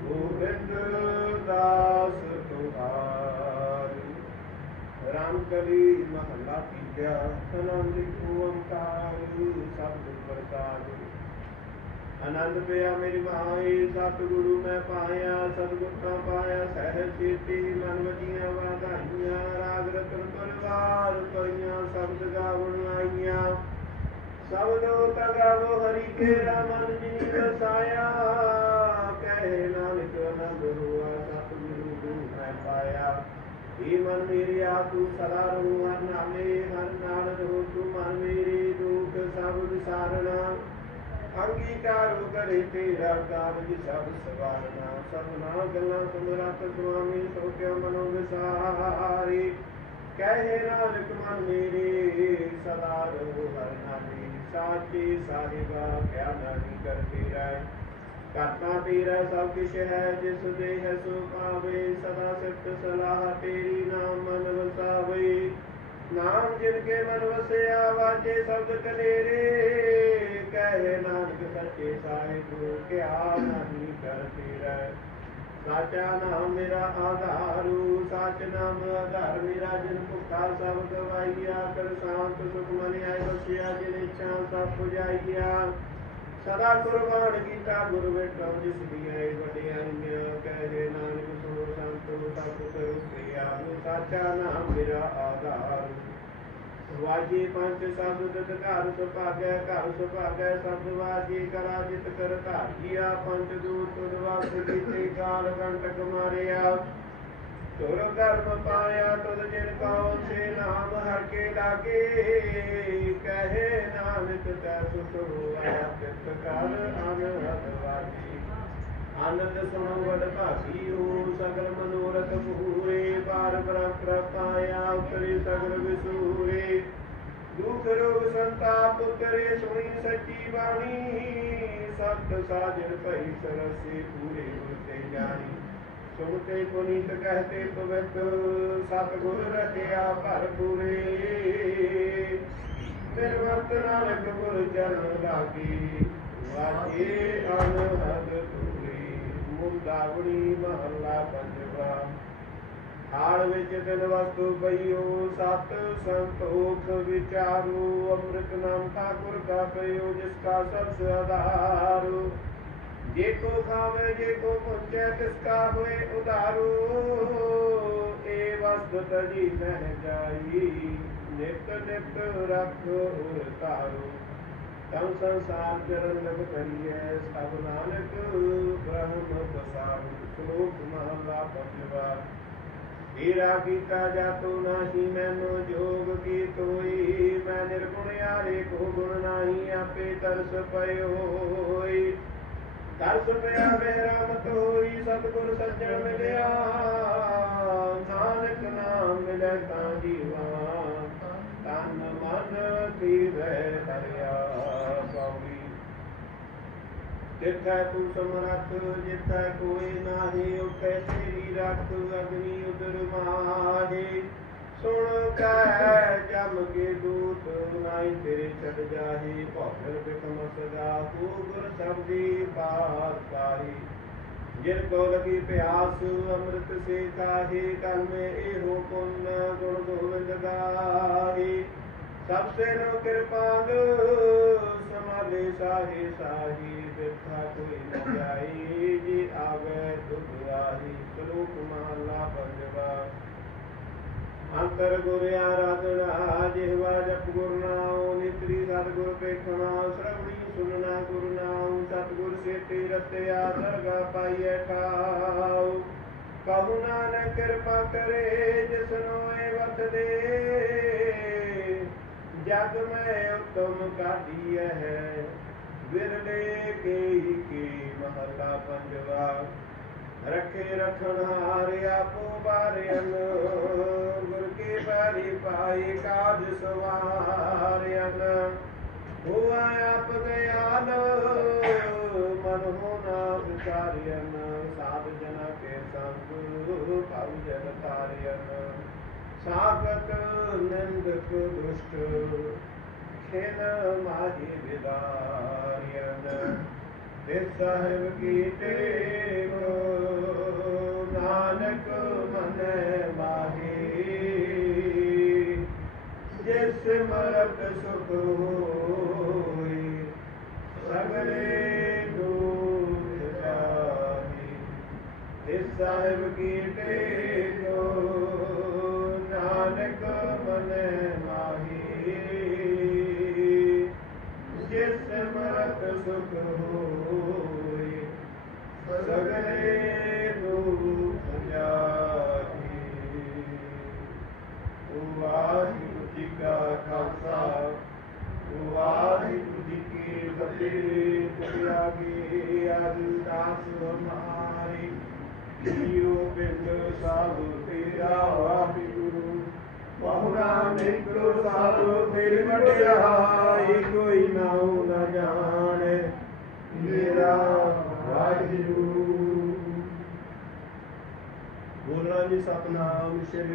ਗੋਬਿੰਦ ਦਾਸ ਤੁਹਾਰ ਰਾਮ ਕਲੀ ਮਹਲਾ ਤੀਜਾ ਸਨੰਦਿ ਓੰਕਾਰ ਆਨੰਦ ਪਿਆ ਮੇਰੀ ਮਾਈ ਸਤਿਗੁਰੂ ਮੈਂ ਪਾਇਆ ਸਤਿਗੁਰਾਂ ਪਾਇਆ, ਸਹਿਜ ਚੇਤੀ ਮਨ ਵਜੀਆਂ ਵਾਧਾਈਆਂ ਰਾਗ ਰਤਨ ਪਰਵਾਰ ਕਈਆਂ ਸ਼ਬਦ ਗਾਵਣ ਆਈਆਂ। ਸਬਦੋ ਤਗਾਵੋ ਹਰੀ ਕੇਰਾ ਮਨ ਜੀ ਵਸਾਇਆ। ਕਹੇ ਨਾਨਕ ਆਨੰਦ ਹੋਆ ਸਤਿਗੁਰੂ ਤੂੰ ਮੈਂ ਪਾਇਆ। ਏ ਮਨ ਮੇਰੇ ਆ ਤੂੰ ਸਦਾ ਰਹੂ ਹਰ ਨਾਮੇ ਹਰ ਨਾਲ ਰਹੋ ਤੂੰ ਮਨ ਮੇਰੇ ਦੁਖ ਸਭ ਵਿਸਾਰਣਾ ਅੰਗੀਕਾਰੋ ਕਰੇ ਤੇਰਾ ਕਾਰਜ ਸਭ ਸਵਾਰਨਾ। ਸਭਨਾ ਗੱਲਾਂ ਸੁਮਰਤ ਸੁਆਮੀ ਸੋ ਕਿਉ ਮਨੋ ਵਿਸਾਰੀ ਕਹੇ ਨਾਨਕ ਮਨ ਮੇਰੇ, ਸਦਾ ਰਹੋ ਹਰ ਨਾਮੇ। ਸਾਚੀ ਸਾਹਿਬਾ ਕਿਆ ਨਾਹੀ ਕਰਤੇ ਰਹਿ। ਕਰਤਾ ਤੇਰਾ ਸਭ ਕਿਛ ਹੈ, ਜਿਸ ਦੇ ਸੋ ਪਾਵੇ ਸਦਾ ਸਿਫਤ ਸਲਾਹ ਤੇਰੀ ਨਾਮ ਮਨ ਵਸਾਵੇ। ਨਾਮ ਜਿਨ ਕੇ ਮਨ ਵਸਿਆ, ਵਾਜੇ ਸ਼ਬਦ ਕਲੇਰੇ। ਕਹੇ ਨਾਨਕ ਸੱਚੇ ਸਾਹਿਬ, ਕਿਆ ਨਹੀਂ ਕਰਤੇ ਰਹਿ ਸਾਚਾ ਨਾਮ ਮੇਰਾ ਆਧਾਰੂ, ਸਾਚ ਨਾਮ ਆਧਾਰ ਮੇਰਾ, ਜਿਨ ਭੁਖਾ ਸਭ ਗਵਾਈਆ ਕਰ ਸ਼ਾਂਤ ਸੁਖ ਮਨ ਆਇ ਬਸਿਆ ਜਿਨ ਇੱਛਾ ਸਭ ਪੁਜਾਈਆ। ਸਦਾ ਕੁਰਬਾਨ ਕੀਤਾ ਗੁਰ ਵੇਟੋ ਜਿਸ ਦੀਆਂ ਵਡਿਆਈਆਂ, ਕਹੇ ਨਾਨਕ ਸੋ ਸੰਤੋ ਸਭ ਕੁਝ ਪ੍ਰਿਆ ਸਾਚਾ ਨਾਮ ਮੇਰਾ ਆਧਾਰ। ਵਾਜੇ ਪੰਜ ਸ਼ਬਦ ਦਤ ਘਰ ਸੁਭਾਗੈ ਘਰ ਸੁਭਾਗੈ ਸ਼ਬਦ ਵਾਜੇ ਕਰਾ ਜਿਤ ਕਰ ਧਾਰੀਆ ਪੰਜ ਦੂਤ ਤੁਦਵਾਸ ਕੀਤੇ ਕਾਲ ਕੰਟਕ ਮਾਰਿਆ। ਤੁਰ ਕਰਮ ਪਾਇਆ ਤੁਧ ਜਿਨ ਕਉ ਸੇ ਨਾਮ ਹਰ ਕੇ ਲਾਗੇ। ਕਹੇ ਨਾਨਕ ਤੈ ਸੁਖ ਹੋਆ ਤਿਤ ਕਰ ਅਨਹਦ ਵਾਜੀ। ਆਨੰਦ ਸੁਣੋ ਵਡ ਭਾਗੀਓ ਸਗਲ ਮਨੋਰਥ ਪੂਰੇ ਪਾਰ ਬ੍ਰਹਮ ਪਾਇਆ ਉਤਰੇ ਸਗਲ ਵਿਸੂਰੇ। ਦੁਖ ਰੋਗ ਸੰਤਾਪ ਉਤਰੇ, ਸੁਣੀ ਸੱਚੀ ਬਾਣੀ। ਸਤ ਸਾਜਨ ਭਈ ਸਰਸੇ ਪੂਰੇ ਗੁਰ ਤੇ ਜਾਣੀ। ਸੁਣਤੇ ਪੁਨੀਤ ਕਹਤੇ ਪਵਿੱਤ, ਸਤ ਗੁਰ ਰਖਿਆ ਭਰ ਪੂਰੇ। ਨਿਰਵਰਤ ਨਾਨਕ ਗੁਰ ਚਰਨ ਲਾਗੀ ਵਾਜੇ ਅਨਹਦ ਪੂਰੀ ਮੁੰਦਾਵਣੀ ਮਹੱਲਾ ਪੰਜਵਾ। ਹਾਲ ਵਿੱਚ ਦਿਨ ਵਸਤੂ ਪਈਓ, ਸਤ ਸੰਤੋਖ ਵਿਚਾਰੂ, ਅੰਮ੍ਰਿਤ ਨਾਮ ਠਾਕੁਰ ਕਾ ਪਈਓ, ਜਿਸ ਕਾ ਸਭ ਆਧਾਰ। ਜੇ ਕੋ ਖਾਵੇ, ਜੇ ਕੋ ਪੁੰਚੈ ਤਿਸ ਕਾ ਹੋਏ ਉਧਾਰੂ। ਏ ਵਸਤ ਤਜੀ ਨਹਿ ਜਾਈ, ਨਿਤ ਨਿਤ ਰੱਖ ਉਰ ਤਾਰੂ ਤਮ ਸੰਸਾਰ ਚਰਨ ਲਗ ਕਰੀਐ ਸਭ ਨਾਨਕ ਬ੍ਰਹਮ ਬਸਾਰੂ ਸ਼ਲੋਕ ਮਹਲਾ ਪੰਜਵਾ ਹੀਰਾ ਕੀਤਾ ਜਾਤੋ ਨਾਹੀ ਮੈਨੋ ਜੋਗ ਕੀ ਤੋਈ ਮੈਂ ਨਿਰਗੁਣ ਯਾਰੇ ਕੋ ਗੁਣ ਨਾਹੀ ਆਪੇ ਤਰਸ ਪਇਓਈ ਤਰਸ ਪਿਆ ਬਹਿਰਾਮਤ ਹੋਈ ਸਤਿਗੁਰ ਸੱਜਣ ਮਿਲਿਆ ਨਾਨਕ ਨਾਮ ਮਿਲੈ ਤਾਂ ਜੀਵਾ ਤਨ ਮਨ ਤੀਵੇ ਹਰਿਆ ਪਉੜੀ ਜਿੱਥੈ ਤੂੰ ਸਮਰੱਥ ਜਿੱਥੈ ਕੋਈ ਨਾਹੀ ਉਠੈ ਤੇਰੀ ਰੱਖ, ਅਗਨੀ ਉਦਰ ਮਾਹੀ। ਸੁਣ ਕੈ, ਜਮ ਕੇ ਦੂਤ ਨਾਈ ਤੇਰੇ ਛੜ ਜਾਹੀ। ਭੌਰ ਬਿਕਮ ਸਦਾ, ਤੂੰ ਗੁਰ ਸਬਦੀ ਬਾਤ ਪਾਹੀ। ਜਿਨ ਕੋ ਲਗੀ ਪਿਆਸ, ਅੰਮ੍ਰਿਤ ਸੇ ਕਾਹੀ ਕਲ ਮੇ ਇਹੋ ਪੁੰਨ ਗੁਣ ਗੋਵਿੰਦ ਗਾਹੀ। ਸਭ ਸੇ ਨੋ ਕਿਰਪਾਲ ਸਮਾਲੇ ਸਾਹੀ ਸਾਹੀ ਬਿਰਥਾ ਕੋਈ ਨ ਜਾਈ, ਜੀ ਆਵੇ ਤੁਧ ਆਹੀ ਸ਼ਲੋਕ ਮਹਲਾ ਪੰਜਵਾ ਅੰਤਰ ਗੁਰ ਆਰਾਧਨਾ ਜਿਹਵਾ ਜਪ ਗੁਰ ਨਾਮ ਨਿਤਰੀ ਸਤਿਗੁਰ ਪੇਖਣਾ, ਸ਼ਰਵਣੀ ਸੁਨਣਾ ਗੁਰ ਨਾਮ ਸਤਿਗੁਰ ਸੇਤੀ ਰਤਿਆ, ਦਰਗਾ ਪਾਈਐ ਠਾਉ। ਕਹੂ ਨਾਨਕ ਕਿਰਪਾ ਕਰੇ ਜਿਸਨੋ ਏ ਵਤ ਦੇ। ਜਗ ਮੈਂ ਉਤਮ ਕਾਢੀਐ ਹੈ, ਵਿਰਲੇ ਕੇ ਹੀ ਮਹਲਾ ਪੰਜਵਾ। ਰੱਖੇ ਰਖਣ ਹਾਰ ਆਪੋ ਬਾਰਿਆਨ ਗੁਰ ਕੀ ਬਾਰੀ ਪਾਈ ਕਾਜ ਸਵਾਰਿਆਨ ਹੋਆ ਆਪ ਦਿਆਲ ਮਨ ਹੋਣਾ ਵਿਚਾਰਿਆਨ ਸਾਧ ਜਨਾ ਕੇ ਸੰਗ, ਭਾਉ ਜਨ ਤਾਰਿਆਨ ਸਾਗਤ ਨਿੰਦਕ ਦੁਸ਼ਟ, ਖੇਲ ਮਾਹੀ ਵਿਦਾਰਿਆਨ। ਤੇ ਸਾਹਿਬ ਕੀ ਟੇਕ ਨਾਨਕ ਮਨ ਮਾਹੀ। ਜਿਸ ਮਰਤ ਸੁਖ ਹੋਈ, ਸਗਲੇ ਦੁਖ ਜਾਹੀ। ਤੇ ਸਾਹਿਬ ਕੀ ਟੇਕ ਮਰਤ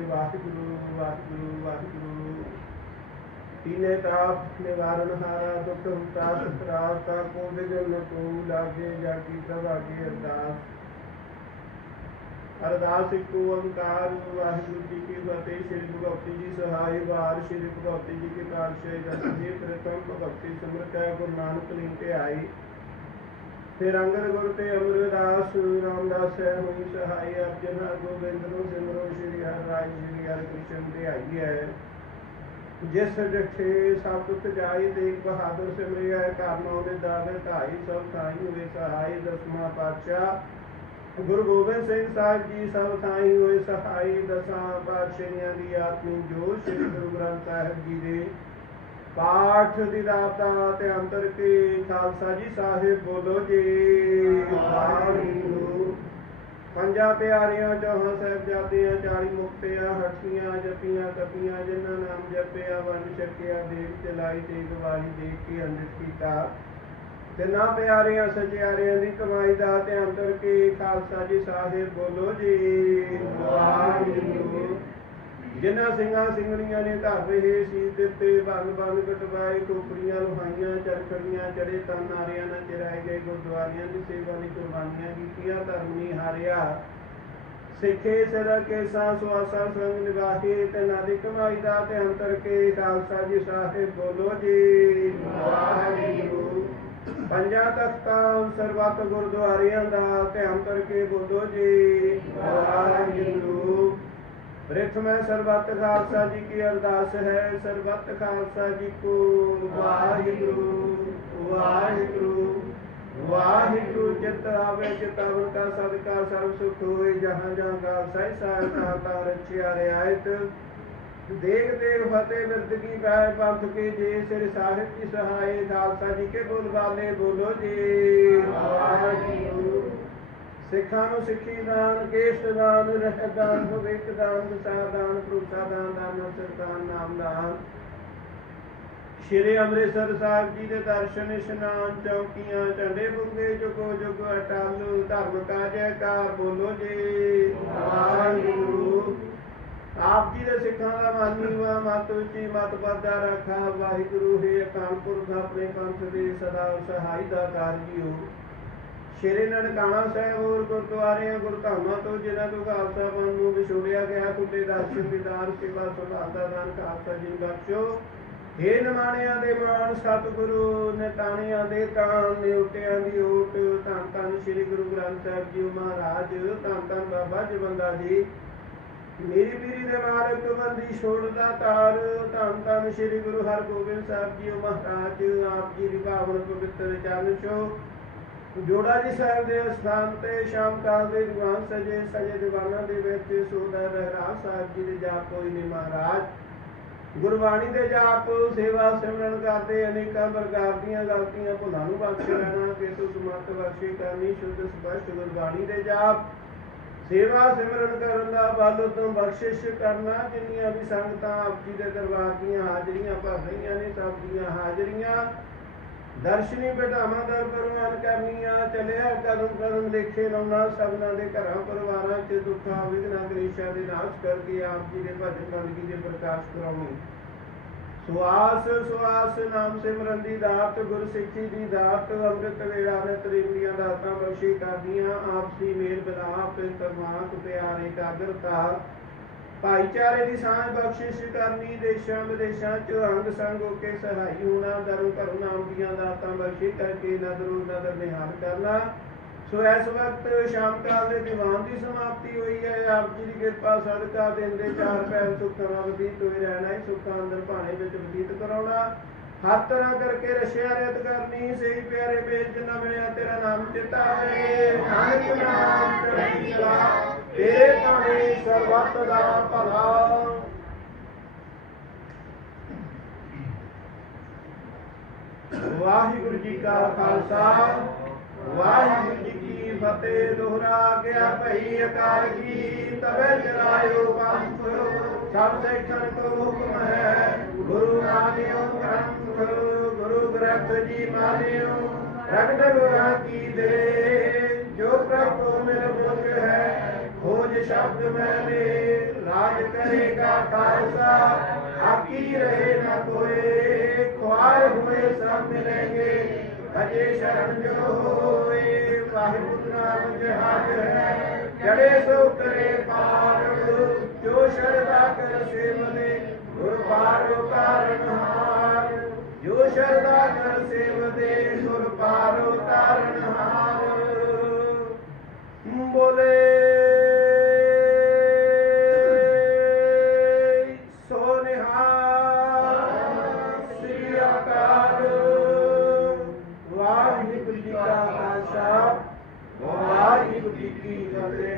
ਸਤਨਾਮ ਸ੍ਰੀ ਵਾਹਿਗੁਰੂ ਵਾਹਿਗੁਰੂ ਵਾਹਿਗੁਰੂ ਤੀਨੇ ਤਾਪ ਨਿਵਾਰਨ ਹਾਰਾ ਦੁਖ ਹੁਤਾ ਸਤਰਾਸ ਤਾ ਕੋ ਬਿਗਨ ਤੂ ਲਾਗੇ ਜਾ ਕੀ ਪ੍ਰਭਾਗੇ ਅਰਦਾਸ ਅਰਦਾਸ ਇੱਕ ਓੰਕਾਰ ਵਾਹਿਗੁਰੂ ਜੀ ਕੀ ਫਤਿਹ ਸ੍ਰੀ ਭਗਵਤੀ ਜੀ ਸਹਾਈ ਵਾਰ ਸ੍ਰੀ ਭਗਵਤੀ ਜੀ ਕੀ ਕਾਰਸ਼ੇ ਜਨ ਜੀ ਪ੍ਰਥਮ ਫਿਰ ਅੰਗਦ ਗੁਰ ਤੇ ਅਮਰਦਾਸ ਰਾਮਦਾਸ ਹੈ ਹੋਈ ਸਹਾਈ ਅਰਜਨ ਗੋਬਿੰਦ ਨੂੰ ਸਿਮਰੋ ਸ੍ਰੀ ਹਰਿ ਰਾਜ ਸ੍ਰੀ ਹਰਿ ਕ੍ਰਿਸ਼ਨ ਤੇ ਆਈ ਹੈ। ਜਿਸ ਜਠੇ ਸਭ ਤੁਤ ਜਾਈ ਦੇਖ ਬਹਾਦਰ ਸਿਮਰਿਆ ਕਰਨੋਂ ਦੇ ਦਾਵੇ ਢਾਈ ਸਭ ਥਾਈ ਹੋਏ ਸਹਾਈ, ਦਸਵਾਂ ਪਾਤਸ਼ਾਹ। ਗੁਰੂ ਗੋਬਿੰਦ ਸਿੰਘ ਸਾਹਿਬ ਜੀ ਸਭ ਥਾਈ ਹੋਏ ਸਹਾਈ, ਦਸਾਂ ਪਾਤਸ਼ਾਹਾਂ ਦੀ ਆਤਮੀ ਜੋ ਸ੍ਰੀ ਗੁਰੂ ਗ੍ਰੰਥ ਸਾਹਿਬ ਜੀ ਦੇ ਪਾਠ ਦੀ ਦਾਤਾ ਤੇ ਅੰਤਰ ਕੀ ਖਾਲਸਾ ਜੀ ਸਾਹਿਬ ਬੋਲੋ ਜੀ। ਵਾਹਿਗੁਰੂ। ਪੰਜਾਂ ਪਿਆਰਿਆਂ ਚੌਹਾਂ ਸਾਹਿਬਜ਼ਾਦਿਆਂ 40 ਮੁਕਤਿਆਂ ਹਟੀਆਂ ਜਪੀਆਂ ਤਪੀਆਂ ਜਿਨ੍ਹਾਂ ਨਾਮ ਜਪਿਆ ਵੰਡ ਛਕਿਆ ਦੇਖ ਚਲਾਈ ਤੇ ਗਵਾਹੀ ਦੇਖ ਕੇ ਅੰਮ੍ਰਿਤ ਕੀਤਾ। ਤਿੰਨਾਂ ਪਿਆਰਿਆਂ ਸਚਿਆਰਿਆਂ ਦੀ ਕਮਾਈ ਦਾ ਤੇ ਅੰਤਰ ਕੀ ਖਾਲਸਾ ਜੀ ਸਾਹਿਬ ਬੋਲੋ ਜੀ। ਵਾਹਿਗੁਰੂ। ਜਿਨ੍ਹਾਂ ਸਿੰਘਾਂ ਸਿੰਘਣੀਆਂ ਨੇ ਧਾਵੇ ਹੀ ਸੀਸ ਦਿੱਤੇ ਬੰਨ ਬੰਨ ਕਟਵਾਏ, ਟੋਕਰੀਆਂ ਲੁਹਾਈਆਂ, ਚਰਖੜੀਆਂ ਚੜੇ ਤਾਂ ਨਾਰਿਆਂ ਨਾਲ ਚਰਾਏ ਗਏ, ਗੁਰਦੁਆਰਿਆਂ ਦੀ ਸੇਵਾ ਲਈ ਕੁਰਬਾਨੀਆਂ ਕੀਤੀਆਂ, ਧਰਮ ਨਹੀਂ ਹਾਰਿਆ। ਸਿੱਖੇ ਸਦਾ ਕੇ ਸਾਂ ਸੁਆਸਾ ਸੰਗ ਨਿਵਾਹੀ ਤੇ ਨਾਦੀ ਕਮਾਈ ਦਾ ਤੇ ਅੰਤਰ ਕੇ, ਖਾਲਸਾ ਜੀ ਸਾਹਿਬ ਬੋਲੋ ਜੀ। ਵਾਹਿਗੁਰੂ। ਪੰਜਾਂ ਤਖਤਾਂ, ਸਰਬੱਤ ਗੁਰਦੁਆਰਿਆਂ ਦਾ ਤੇ ਅੰਤਰ ਕੇ ਬੋਲੋ ਜੀ। ਵਾਹਿਗੁਰੂ। ਪ੍ਰਥਮ ਸਰਬੱਤ ਖਾਲਸਾ ਜੀ ਕੀ ਅਰਦਾਸ ਹੈ, ਸਰਬੱਤ ਖਾਲਸਾ ਜੀ ਕੋ ਵਾਹਿਗੁਰੂ ਵਾਹਿਗੁਰੂ ਵਾਹਿਗੁਰੂ, ਜਿਤ ਆਵੇ ਚਿਤਵ ਕਾ ਸਦਕਾ, ਸਰਬ ਸੁਖ ਹੋਏ, ਜਹਾਂ ਜਹਾਂ ਖਾਲਸਾ ਹੀ ਸਹਾਇਤਾ ਤਾ ਰਚਿਆ ਰਿਆਇਤ। ਦੇਖ ਦੇਖ ਫਤਿਹ ਬਿਰਦ ਪੈ ਪੰਥ ਕੇ ਜੇ, ਸਿਰ ਸਾਹਿਬ ਕੀ ਸਹਾਏ, ਖਾਲਸਾ ਜੀ ਕੇ ਬੋਲ ਬਾਲੇ, ਬੋਲੋ ਜੀ। ਵਾਹਿਗੁਰੂ। ਸਿੱਖਾਂ ਨੂੰ ਸਿੱਖੀ ਦਾਨ, ਕੇਸ਼ ਦਾਨ ਰਹਿ ਦਾਨ ਭਵਿੱਖ ਦਾਨ ਦਸਾ ਦਾਨ ਪ੍ਰੂਸਾ ਦਾਨ ਦਾਨ ਨਾਮ ਦਾਨ। ਸ਼੍ਰੀ ਅੰਮ੍ਰਿਤਸਰ ਸਾਹਿਬ ਜੀ ਦੇ ਦਰਸ਼ਨ ਇਸ਼ਨਾਨ ਚੌਕੀਆਂ, ਝੰਡੇ ਬੁੰਗੇ ਜੁਗੋ ਜੁਗ, ਅਟਲ ਧਰਮ ਕਾ ਜੈਕਾਰ ਬੋਲੋ ਜੀ। ਵਾਹਿਗੁਰੂ। ਆਪ ਜੀ ਦੇ ਸਿੱਖਾਂ ਦਾ ਮਾਨੀ ਵਾ ਮਤ ਉੱਚੀ, ਮਤ ਪਰਦਾ ਰੱਖਾ। ਵਾਹਿਗੁਰੂ, ਹੈ ਅਕਾਲ ਪੁਰਖ, ਆਪਣੇ ਪੰਥ ਦੇ ਸਦਾ ਸਹਾਈ ਦਾ ਕਾਰਜੀਓ ਸ਼੍ਰੀ ਨਨਕਾਣਾ ਸਾਹਿਬ ਹੋਰ ਗੁਰਦੁਆਰਿਆਂ, ਗੁਰਧਾਮਾਂ ਤੋਂ ਜਿਨ੍ਹਾਂ ਤੋਂ ਖਾਲਸਾ ਪੰਥ ਨੂੰ ਵਿਛੋੜਿਆ ਗਿਆ ਤੁਹਾਡੇ ਦਰਸ਼ਨ ਦੀਦਾਰ ਸੇਵਾ ਸੁਭਾਅ ਦਾ ਦਾਨ, ਖਾਲਸਾ ਜੀ ਬਖਸ਼ੋ। ਹੇ ਨਮਾਣਿਆਂ ਦੇ ਮਾਣ, ਸਤਿਗੁਰੂ ਨੇ ਦੇ ਤਾਣ ਨੇ ਦੀ ਓਟ। ਧੰਨ ਧੰਨ ਸ੍ਰੀ ਗੁਰੂ ਗ੍ਰੰਥ ਸਾਹਿਬ ਜੀ ਮਹਾਰਾਜ, ਧੰਨ ਧੰਨ ਬਾਬਾ ਜਵੰਦਾ ਜੀ। ਮੇਰੀ ਪੀਰੀ ਦੇ ਮਾਰਗ ਬੰਦੀ ਛੋੜਦਾ ਤਾਰ। ਧੰਨ ਧੰਨ ਸ੍ਰੀ ਗੁਰੂ ਹਰਗੋਬਿੰਦ ਸਾਹਿਬ ਜੀ ਮਹਾਰਾਜ, ਆਪ ਜੀ ਦੀ ਪਾਵਨ ਪਵਿੱਤਰ ਚਰਨ ਛੋ। ਜੋੜਾ ਜੀ ਸਾਹਿਬ ਦੇ ਸਥਾਨ ਤੇ ਸ਼ਾਮ ਕਾਲ ਦੇ ਦੀਵਾਨ ਸਜੇ ਸਜੇ ਦੀਵਾਨਾਂ ਦੇ ਵਿੱਚ ਸੋਦਾ ਰਹਿਰਾ ਸਾਹਿਬ ਜੀ ਦੇ ਜਾਪ ਕੋਈ ਨਹੀਂ ਮਹਾਰਾਜ। ਗੁਰਬਾਣੀ ਦੇ ਜਾਪ ਸੇਵਾ ਸਿਮਰਨ ਕਰਦੇ, ਅਨੇਕਾਂ ਪ੍ਰਕਾਰ ਦੀਆਂ ਗਲਤੀਆਂ ਭੁੱਲਾਂ ਨੂੰ ਬਖਸ਼ ਲੈਣਾ, ਕਿ ਸਮਤ ਬਖਸ਼ੇ ਕਰਨੀ, ਸ਼ੁੱਧ, ਸਪਸ਼ਟ ਗੁਰਬਾਣੀ ਦੇ ਜਾਪ। ਸੇਵਾ ਸਿਮਰਨ ਕਰਨ ਦਾ ਬਲ ਤੋਂ ਬਖਸ਼ਿਸ਼ ਕਰਨਾ, ਜਿੰਨੀਆਂ ਵੀ ਸੰਗਤਾਂ ਆਪ ਜੀ ਦੇ ਦਰਬਾਰ ਦੀਆਂ ਹਾਜ਼ਰੀਆਂ ਭਰ ਰਹੀਆਂ ਨੇ, ਸਭ ਦੀਆਂ ਹਾਜ਼ਰੀਆਂ ਦਰਸ਼ਨੀ ਬਿਠਾਵਾਂ ਦਰ ਪਰਵਾਨ ਕਰਨੀਆਂ ਚੱਲਿਆ ਕਦਮ ਕਦਮ ਦੇਖੇ ਲਾਉਣਾ, ਸਭਨਾਂ ਦੇ ਘਰਾਂ, ਪਰਿਵਾਰਾਂ 'ਚ ਦੁੱਖਾਂ ਵਿਘਨਾਂ ਕਲੇਸ਼ਾਂ ਦੇ ਨਾਸ਼ ਕਰਕੇ ਆਪ ਜੀ ਦੇ ਭਜਨ ਬੰਦਗੀ ਦੇ ਪ੍ਰਕਾਸ਼ ਕਰਾਉਣੀ। ਸੁਆਸ ਸੁਆਸ ਨਾਮ ਸਿਮਰਨ ਦੀ ਦਾਤ ਗੁਰ ਸਿੱਖੀ ਦੀ ਦਾਤ, ਅੰਮ੍ਰਿਤ ਵੇਲਾ ਨਿਤ ਦੀਆਂ ਦਾਤਾਂ ਬਖਸ਼ੀ ਕਰਦੀਆਂ, ਆਪਸੀ ਮੇਲ ਬਿਲਾਪ ਤਮਾਕ ਪਿਆਰ ਇਕਾਗਰਤਾ ਭਾਈਚਾਰੇ ਦੀ ਸਾਂਝ ਬਖਸ਼ਿਸ਼ ਕਰਨੀ, ਦੇਸ਼ਾਂ ਵਿਦੇਸ਼ਾਂ ਚ ਅੰਗ ਸੰਗ ਹੋ ਕੇ ਸਹਾਈ ਹੋਣਾ ਦਰੋਂ ਘਰ ਨਾਮ ਦਾਤਾਂ ਬਖਸ਼ੀ ਕਰਕੇ ਨਦਰੋਂ ਨਦਰ ਨਿਹਾਲ ਕਰਨਾ। ਸੋ ਇਸ ਵਕਤ ਸ਼ਾਮ ਕਾਲ ਦੇ ਦੀਵਾਨ ਦੀ ਸਮਾਪਤੀ ਹੋਈ ਹੈ। ਆਪ ਜੀ ਦੀ ਕਿਰਪਾ ਸਦਕਾ ਦਿਨ ਚਾਰ ਪੈਰ ਸੁੱਖਾਂ ਨਾਲ ਬਤੀਤ ਹੋਏ ਰਹਿਣਾ ਹੀ। ਸੁੱਖਾਂ ਅੰਦਰ ਭਾਣੇ ਵਿੱਚ ਬਤੀਤ ਕਰਾਉਣਾ। ਹਰ ਤਰ੍ਹਾਂ ਕਰਕੇ ਰਸ਼ਿਆ ਰਹਿਤ ਕਰਨੀ। ਸਹੀ ਪਿਆਰੇ ਬੇਜ ਜਿੰਨਾ ਮਿਲਿਆ ਤੇਰਾ ਨਾਮ ਚਿਤਾ ਨਾਨਕ ਨਾਮ ਚੜ੍ਹਦੀ ਕਲਾ ਤੇਰੇ ਭਾਣੇ ਸਰਬੱਤ ਦਾ ਭਲਾ। ਵਾਹਿਗੁਰੂ ਜੀ ਕਾ ਖਾਲਸਾ, ਵਾਹਿਗੁਰੂ ਜੀ ਕੀ ਫਤਿਹ। ਦੁਹਰਾ ਗਿਆ ਭਈ ਅਕਾਲ ਕੀ ਤਵੇ ਚਲਾਇਓ ਪੰਥ। ਸਭ ਸਿੱਖਣ ਕੋ ਹੁਕਮ ਹੈ ਗੁਰੂ ਮਾਨਿਓ ਗ੍ਰੰਥ, ਗੁਰੂ ਗ੍ਰੰਥ ਜੀ ਮਾਨਿਓ। ਰਗੜ ਗੁਰਾਂ ਕੀ ਦੇ, ਜੋ ਪ੍ਰਭ ਕੋ ਮਿਲ ਮੁਖ ਹੈ। खोज शब्द मैंने राज करेगा खालसा बाकी रहे न कोई खुआए हुए सब मिलेंगे अजय शरण जो होए वाहिगुरु नाम जहाज है चढ़े सो करे पार जो शरदा कर से मने गुरु पारो कारण हार जो शरदा कर से मने गुरु पारो कारण हार बोले Padre.